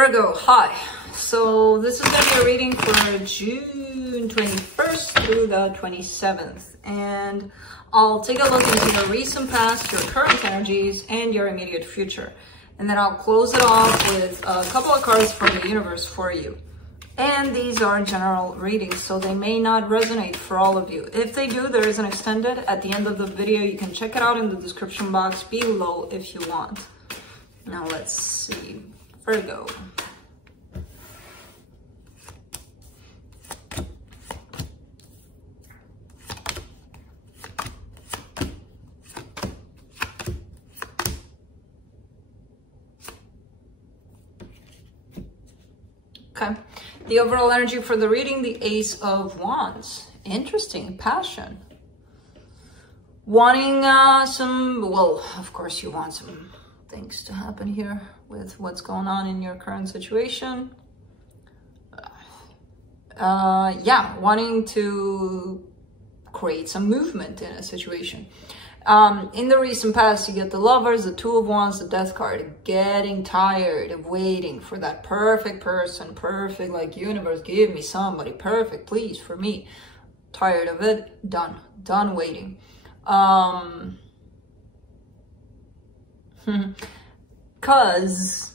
Virgo, hi. So this is going to be a reading for June 21st through the 27th. And I'll take a look into your recent past, your current energies, and your immediate future. And then I'll close it off with a couple of cards from the universe for you. And these are general readings, so they may not resonate for all of you. If they do, there is an extended at the end of the video. You can check it out in the description box below if you want. Now let's see. Virgo. Okay. The overall energy for the reading, the Ace of Wands. Interesting. Passion. Wanting well, of course you want some things to happen here with what's going on in your current situation. Yeah, wanting to create some movement in a situation. In the recent past, you get the Lovers, the Two of Wands, the Death card. Getting tired of waiting for that perfect person, perfect, like universe, give me somebody perfect, please, for me. Tired of it, done waiting. Cause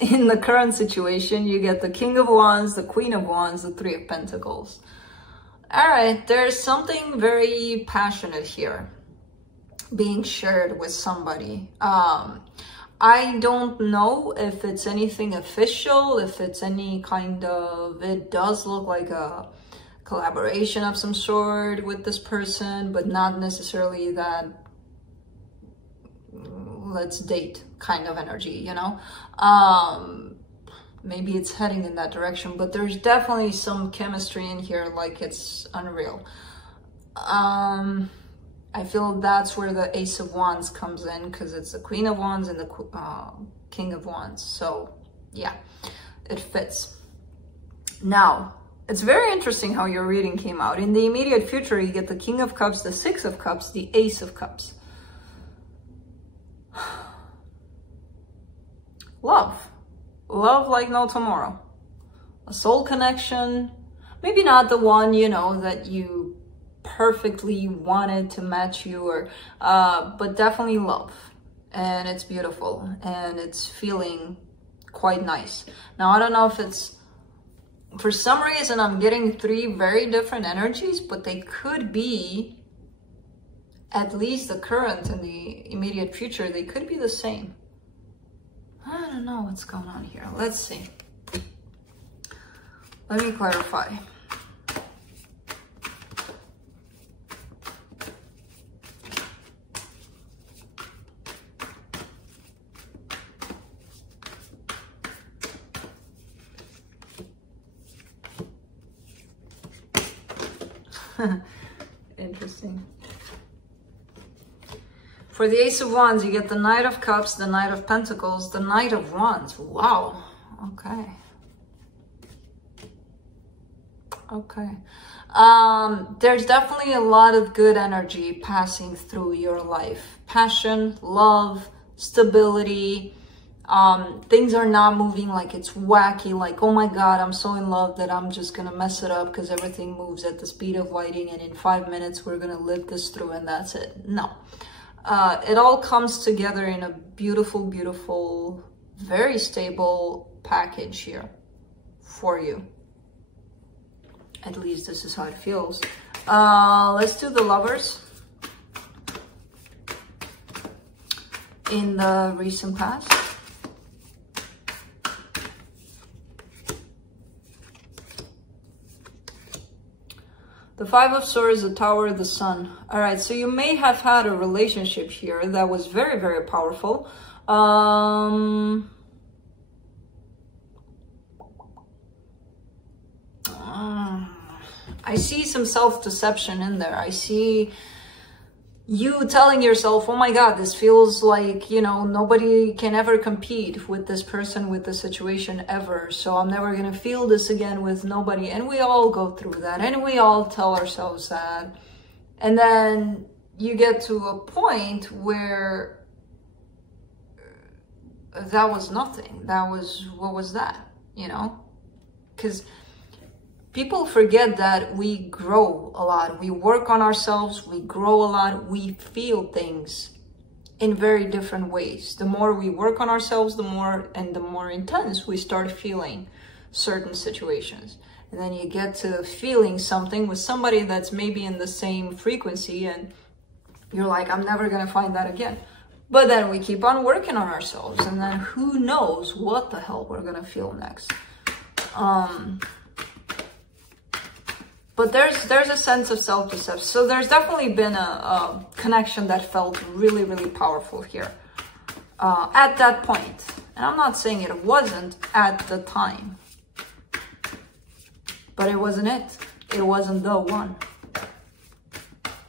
in the current situation, you get the King of Wands, the Queen of Wands, the Three of Pentacles. All right, there's something very passionate here being shared with somebody. I don't know if it's anything official, if it's any kind of, it does look like a collaboration of some sort with this person, but not necessarily that let's date kind of energy, you know? Maybe it's heading in that direction, but there's definitely some chemistry in here, like it's unreal. I feel that's where the Ace of Wands comes in, because it's the Queen of Wands and the King of Wands. So yeah, it fits. Now, it's very interesting how your reading came out. In the immediate future, you get the King of Cups, the Six of Cups, the Ace of Cups. Love like no tomorrow. A soul connection. Maybe not the one, you know, that you perfectly wanted to match you, or but definitely love. And it's beautiful. And it's feeling quite nice. Now, I don't know if it's... For some reason, I'm getting three very different energies, but they could be, at least the current and the immediate future, they could be the same. I don't know what's going on here. Let's see. Let me clarify. Interesting. For the Ace of Wands, you get the Knight of Cups, the Knight of Pentacles, the Knight of Wands. Wow. Okay. Okay. There's definitely a lot of good energy passing through your life. Passion, love, stability. Things are not moving like it's wacky, like, oh my God, I'm so in love that I'm just gonna mess it up because everything moves at the speed of lighting and in 5 minutes we're gonna live this through and that's it. No. It all comes together in a beautiful, beautiful, very stable package here for you. At least this is how it feels. Let's do the Lovers in the recent past. The Five of Swords, the Tower, the Sun. All right, so you may have had a relationship here that was very, very powerful. I see some self-deception in there. I see you telling yourself, oh my God, this feels like, you know, nobody can ever compete with this person, with this situation ever. So I'm never going to feel this again with nobody. And we all go through that. And we all tell ourselves that. And then you get to a point where that was nothing. That was, what was that? You know? Because people forget that we grow a lot. We work on ourselves. We grow a lot. We feel things in very different ways. The more we work on ourselves, the more intense we start feeling certain situations. And then you get to feeling something with somebody that's maybe in the same frequency, and you're like, I'm never going to find that again. But then we keep on working on ourselves, and then who knows what the hell we're going to feel next. But there's a sense of self-deception. So there's definitely been a connection that felt really, really powerful here at that point. And I'm not saying it wasn't at the time, but it wasn't it. It wasn't the one.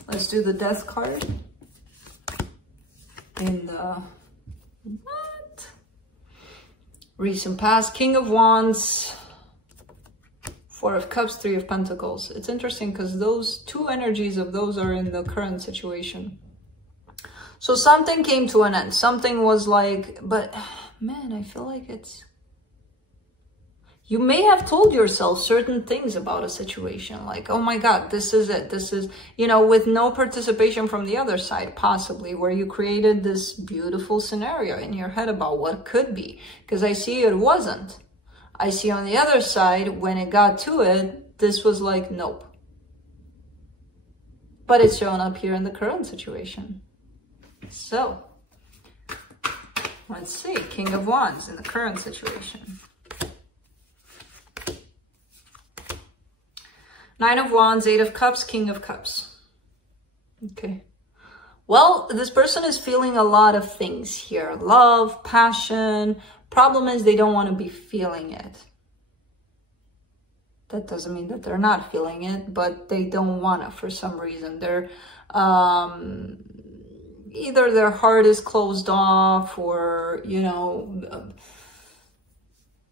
Let's do the Death card. In the what? Recent past, King of Wands, Four of Cups, Three of Pentacles. It's interesting because those two energies of those are in the current situation. So something came to an end. Something was like, but man, I feel like it's... You may have told yourself certain things about a situation, like, oh my God, this is it. This is, you know, with no participation from the other side, possibly, where you created this beautiful scenario in your head about what could be. Because I see it wasn't. I see on the other side, when it got to it, this was like, nope. But it's showing up here in the current situation. So, let's see, King of Wands in the current situation. Nine of Wands, Eight of Cups, King of Cups. Okay. Well, this person is feeling a lot of things here. Love, passion. Problem is they don't want to be feeling it. That doesn't mean that they're not feeling it, but they don't want to for some reason. They're either their heart is closed off, or, you know,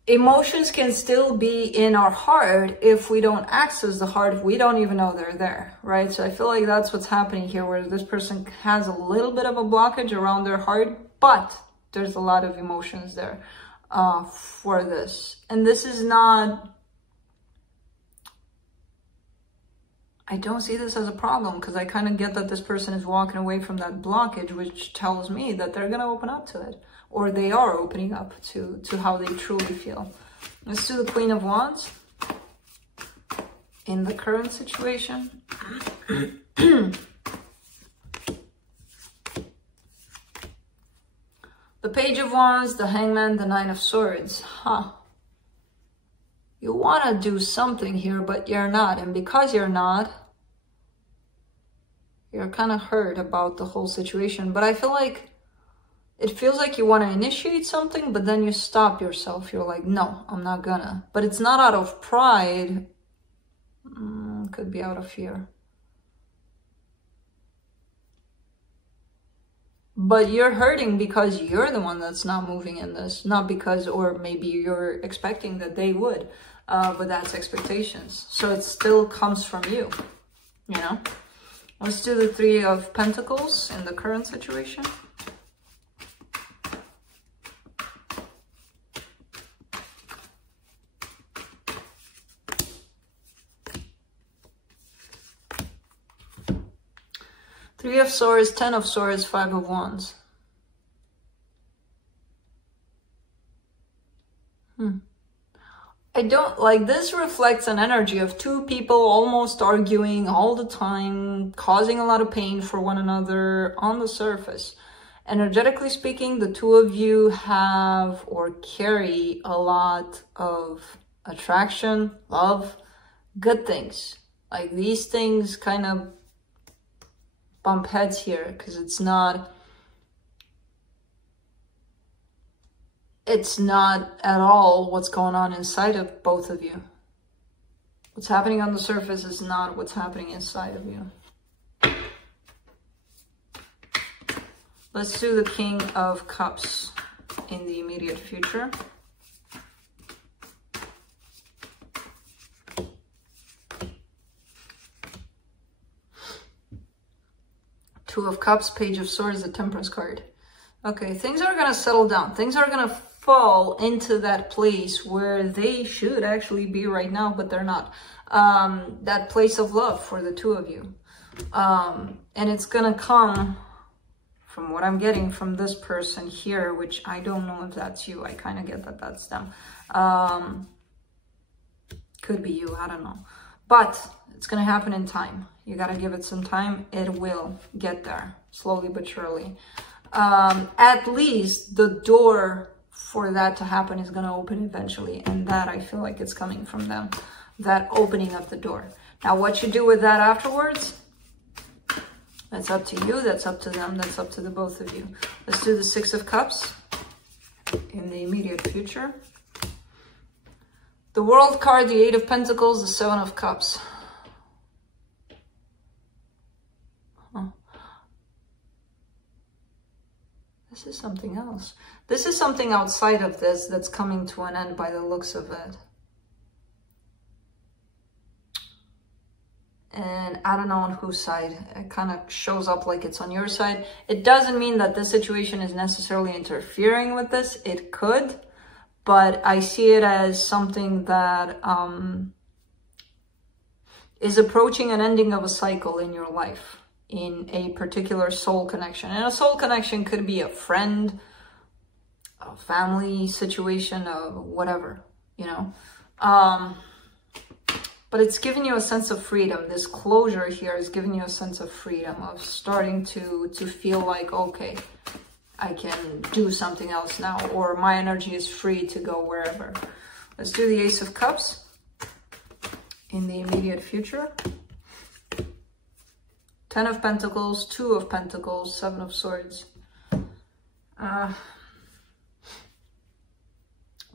emotions can still be in our heart if we don't access the heart, if we don't even know they're there, right? So I feel like that's what's happening here, where this person has a little bit of a blockage around their heart, but there's a lot of emotions there for this. And this is not... I don't see this as a problem, because I kind of get that this person is walking away from that blockage, which tells me that they're going to open up to it. Or they are opening up to how they truly feel. Let's do the Queen of Wands in the current situation. The Page of Wands, the Hangman, the Nine of Swords. You want to do something here, but you're not. And because you're not, you're kind of hurt about the whole situation. But I feel like it feels like you want to initiate something, but then you stop yourself. You're like, no, I'm not gonna. But it's not out of pride. Could be out of fear. But you're hurting because you're the one that's not moving in this. Not because, or maybe you're expecting that they would. But that's expectations. So it still comes from you, you know? Let's do the Three of Pentacles in the current situation. Three of Swords, Ten of Swords, Five of Wands. I don't like this. Reflects an energy of two people almost arguing all the time, causing a lot of pain for one another on the surface. Energetically speaking, the two of you have or carry a lot of attraction, love, good things. Like these things kind of bump heads here, because it's not at all what's going on inside of both of you. What's happening on the surface is not what's happening inside of you. Let's do the King of Cups in the immediate future. Two of Cups, Page of Swords, the Temperance card. Okay, things are gonna settle down. Things are gonna fall into that place where they should actually be right now, but they're not. That place of love for the two of you. And it's gonna come from what I'm getting from this person here, which I don't know if that's you. I kind of get that that's them. Could be you, I don't know. But it's gonna happen in time. You gotta give it some time. It will get there, slowly but surely. At least the door for that to happen is gonna open eventually. And that, I feel like it's coming from them. That opening of the door. Now, what you do with that afterwards, that's up to you, that's up to them, that's up to the both of you. Let's do the Six of Cups in the immediate future. The World card, the Eight of Pentacles, the Seven of Cups. Huh. This is something else. This is something outside of this that's coming to an end by the looks of it. And I don't know on whose side. It kind of shows up like it's on your side. It doesn't mean that this situation is necessarily interfering with this. It could, but I see it as something that is approaching an ending of a cycle in your life, in a particular soul connection. And a soul connection could be a friend, a family situation, whatever, you know. But it's giving you a sense of freedom. This closure here is giving you a sense of freedom, of starting to feel like, okay, I can do something else now, or my energy is free to go wherever. Let's do the Ace of Cups in the immediate future. 10 of Pentacles, 2 of Pentacles, 7 of Swords.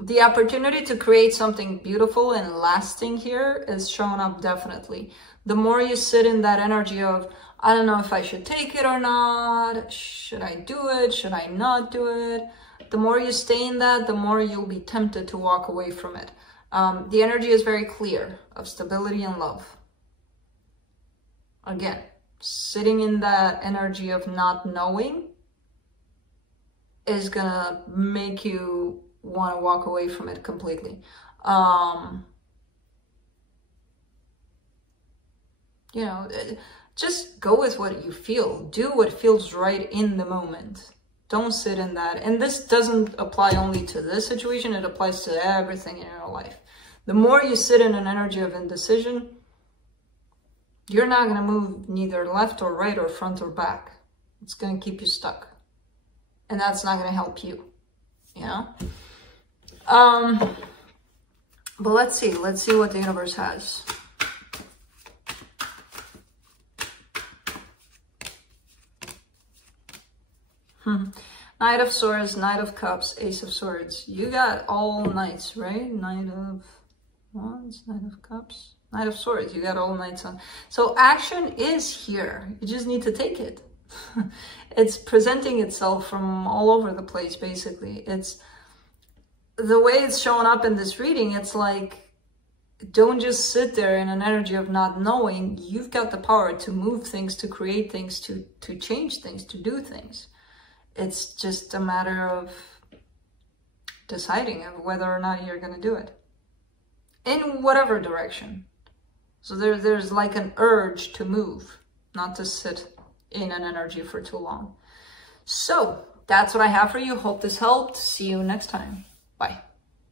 The opportunity to create something beautiful and lasting here is showing up definitely. The more you sit in that energy of, I don't know if I should take it or not, should I do it, should I not do it? The more you stay in that, the more you'll be tempted to walk away from it. The energy is very clear of stability and love. Again, sitting in that energy of not knowing is gonna make you want to walk away from it completely. You know, just go with what you feel. Do what feels right in the moment. Don't sit in that. And this doesn't apply only to this situation. It applies to everything in your life. The more you sit in an energy of indecision, you're not going to move neither left or right or front or back. It's going to keep you stuck. And that's not going to help you, you know? But let's see what the universe has. Knight of Swords, Knight of Cups, Ace of Swords. You got all knights, right? Knight of Wands, Knight of Cups, Knight of Swords. You got all knights on. So action is here. You just need to take it. It's presenting itself from all over the place, basically. It's the way it's showing up in this reading. It's like, don't just sit there in an energy of not knowing. You've got the power to move things, to create things, to change things, to do things. It's just a matter of deciding of whether or not you're going to do it in whatever direction. So there's like an urge to move, not to sit in an energy for too long. So that's what I have for you. Hope this helped. See you next time. Bye.